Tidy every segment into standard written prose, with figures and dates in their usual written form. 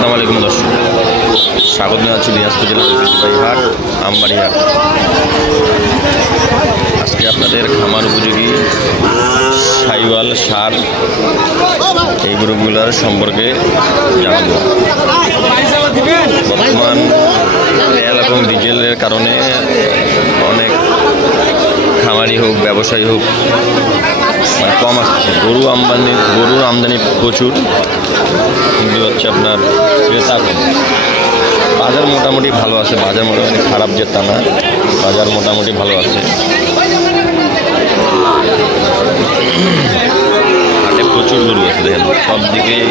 আসসালামু আলাইকুম দর্শক, স্বাগত জানাচ্ছি দিনাজপুর জেলার ঐতিহ্যবাহী হাট আমবাড়ি হাট। আজকে আপনাদের খামার উপযোগী সাইওয়াল ষাঁড় এই গরুগুলোর সম্পর্কে জানাবো। বর্তমান তেল এবং ডিজেলের কারণে অনেক খামারি হোক ব্যবসায়ী হোক মানে কম আসছে। গরুর আমদানি প্রচুর, কিন্তু হচ্ছে আপনার ক্রেতা কম। বাজার মোটামুটি ভালো আছে, বাজার মোটামুটি খারাপ যে তা না, বাজার মোটামুটি ভালো আছে। হাটে প্রচুর গরু আছে, দেখেন সব দিকেই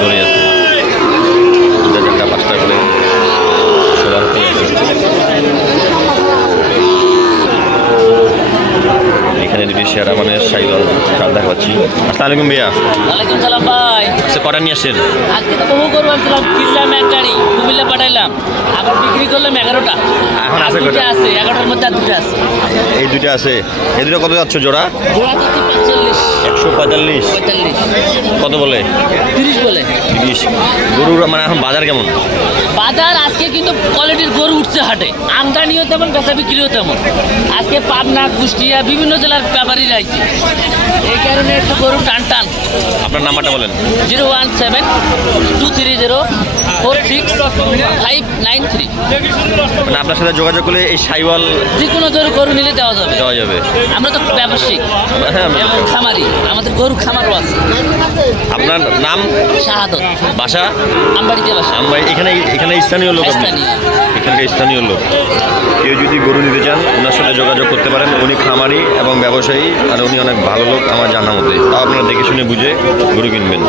ধরে আছে, 4টা 5টা করে সবার হাতেই আছে। এখানে দুটি সেরা মানে সাইওয়াল ষাঁড় দেখা পাচ্ছি। আসসালামু আলাইকুম ভাইয়া। ওয়ালাইকুম সালাম ভাই। কটা নিয়ে আসেন? আজকে তো বহু গরু আনছিলাম, কিনলাম এক গাড়ি, কুমিল্লা পাঠাইলাম, আবার বিক্রি করলাম 11টা। এখন আছে দুটো কটা? আছে, 11টার মধ্যে আর দুটো আছে। এই দুইটা আছে। এই দুটো কত যাচ্ছে জোড়া? জোড়া তো 45, 145। 45, কত বলে? 30 বলে। 30। গরুর মানে এখন বাজার কেমন? বাজার আজকে কিন্তু কোয়ালিটির গরু উঠছে হাটে, আমদানিও তেমন, বেচা বিক্রিও তেমন। আজকে পাবনা, কুষ্টিয়া বিভিন্ন জেলার ব্যাপারী রয়েছে, এই কারণে একটু গরু টান টান। আপনার নাম্বারটা বলেন। 017-230-46593। মানে আপনার সাথে যোগাযোগ করলে এই সাইওয়াল যে কোনো গরু নিলে দেওয়া যাবে। দেওয়া যাবে। আমরা তো ব্যবসায়িক হ্যাঁ, এবং খামারি, আমাদের গরু খামারও আছে। আপনার নাম? শাহাদত, বাসা? আমবাড়িতে বাসা। আমরা এখানে স্থানীয় লোক, আপনি স্থানীয়। এখানকার স্থানীয় লোক। কেউ যদি গরু নিতে চান ওনার সাথে যোগাযোগ করতে পারেন। উনি খামারি এবং ব্যবসায়ী, আর উনি অনেক ভালো লোক আমার জানা মতে। তাও আপনারা দেখে শুনে বুঝে গরু কিনবেন।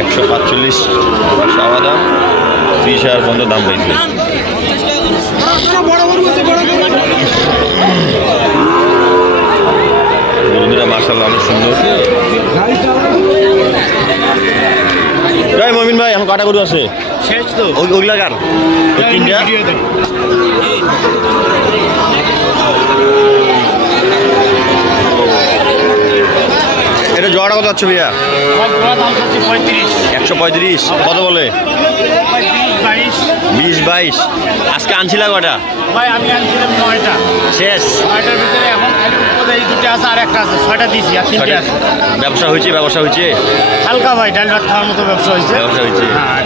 145 চাওয়া দাম, 30,000 পর্যন্ত দাম পাইছে। গরু দুটা মার্শাল্লাহ অনেক সুন্দর। জয় মমিন ভাই, এখন কাটা গরু আছে শেষ তো ওইগুলা কার? ওই তিনটা এটা জোড়াটা কত যাচ্ছে ভাইয়া? 135। কত বলে? 20-22। আজকে আনছিলা কটা? ভাই আমি আনছিলাম 9টা, শেষ 9টার ভিতরে এখন খালি উপরে এই দুটো আছে আর একটা আছে, 6টা দিয়েছি আর 3টে আছে। ব্যবসা হয়েছে হালকা ভাই, ডাল ভাত খাওয়ার মতো ব্যবসা হয়েছে। হ্যাঁ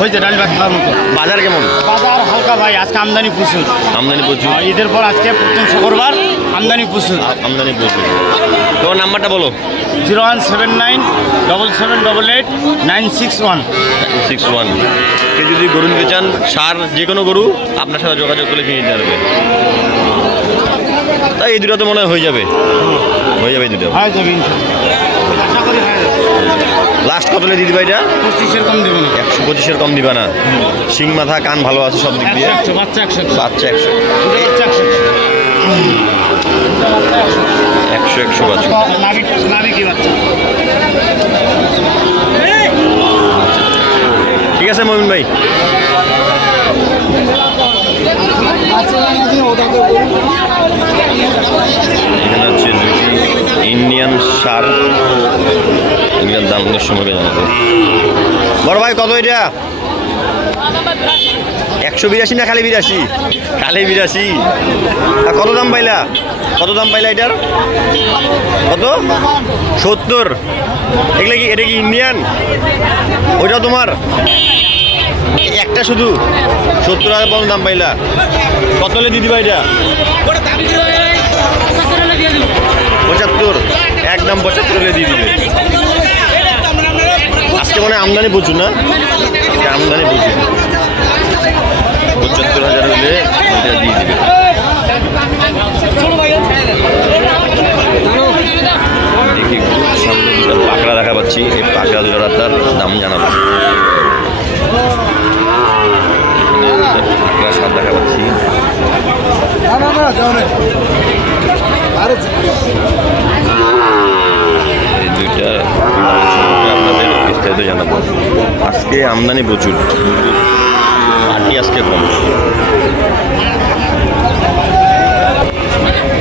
হয়েছে, ডাল ভাত খাওয়ার মতো। বাজার কেমন? বাজার হালকা ভাই, আজকে আমদানি প্রচুর। ঈদের পর আজকে প্রথম শুক্রবার, আমদানি প্রচুর। তোমার নাম্বারটা বলো। 01797788961। কেউ যদি গরু নিতে চান, ষাঁড় যে কোনো গরু, আপনার সাথে যোগাযোগ করলে কিনে নিতে পারবে। তাই এই দুটো তো মনে হয় হয়ে যাবে এই দুটো। হয়ে যাবে আশা করি হয়ে যাবে। লাস্ট কত দিয়ে দিবা এটা? 25-এর কম দেবো না। 125-এর কম দিবা না? শিং মাথা কান ভালো আছে সব দিক দিয়ে। 100, বাচ্চা 100, বাচ্চা 100। 100 বাচ্চা। নাভি কি বাচ্চা। ঠিক আছে মমিন ভাই। এখানে হচ্ছে দুটি ইন্ডিয়ান ষাঁড়, এগুলোর দাম সম্পর্কে জানাবো। বড় ভাই কত এটা? 182 না খালি 82? খালি 82। আর কত দাম পাইলা এটার? কত? 70। এটা কি ইন্ডিয়ান? ওইটা তোমার একটা শুধু? 70,000 পর্যন্ত দাম পাইলা। কত হলে দিয়ে দিবা এটা? 75। একদম 75 হলে দিয়ে দিবে। আজকে মনে হয় আমদানি প্রচুর না? আমদানি প্রচুর। 75,000 হলে এটা দিয়ে দিবে। দেখি সামনে দুটো পাকড়া দেখা পাচ্ছি, এই পাকড়া জোড়াটার দাম জানাবো। পাকড়া সার দেখা পাচ্ছি। এই দুইটা আপনাদের বিস্তারিত জানাবো। আজকে আমদানি প্রচুর, পাটি আজকে কম।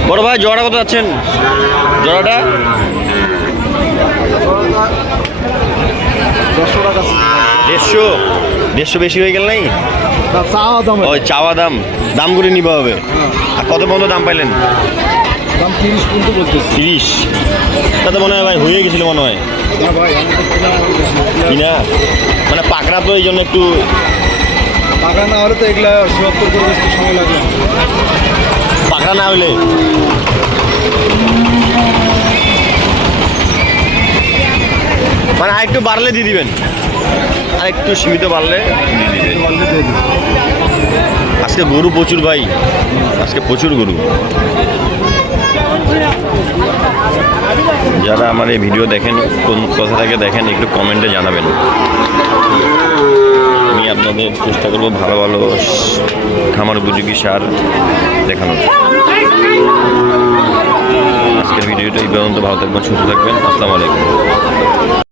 বড় ভাই জোড়া কত যাচ্ছেন? জোড়াটা দেড়শো বেশি হয়ে গেল নাই? চাওয়া দাম ওই চাওয়া দাম দাম করে নিবা হবে। আর কত পর্যন্ত দাম পাইলেন? দাম 30 পর্যন্ত বলতেছি। 30? তাতে মনে হয় ভাই হয়ে গেছিল মনে হয় না ভাই কিনা, মানে পাকড়া তো এই জন্য একটু টাকা না হলে তো এগুলা ৭০ করে বেচতে সময় লাগে। পাকড়া না হলে মানে আর একটু বাড়লে দিয়ে দিবেন, আর একটু সীমিত বাড়লে দিয়ে দিবেন। আজকে গরু প্রচুর ভাই, আজকে প্রচুর গরু। যারা আমার এই ভিডিও দেখেন, কোন কথা থেকে দেখেন একটু কমেন্টে জানাবেন। আমি আপনাদের চেষ্টা করবো ভালো ভালো খামার উপযোগী সার দেখানোর। আজকের ভিডিওটা এই পর্যন্ত। ভালো থাকবেন, সুস্থ থাকবেন। আসসালামু আলাইকুম।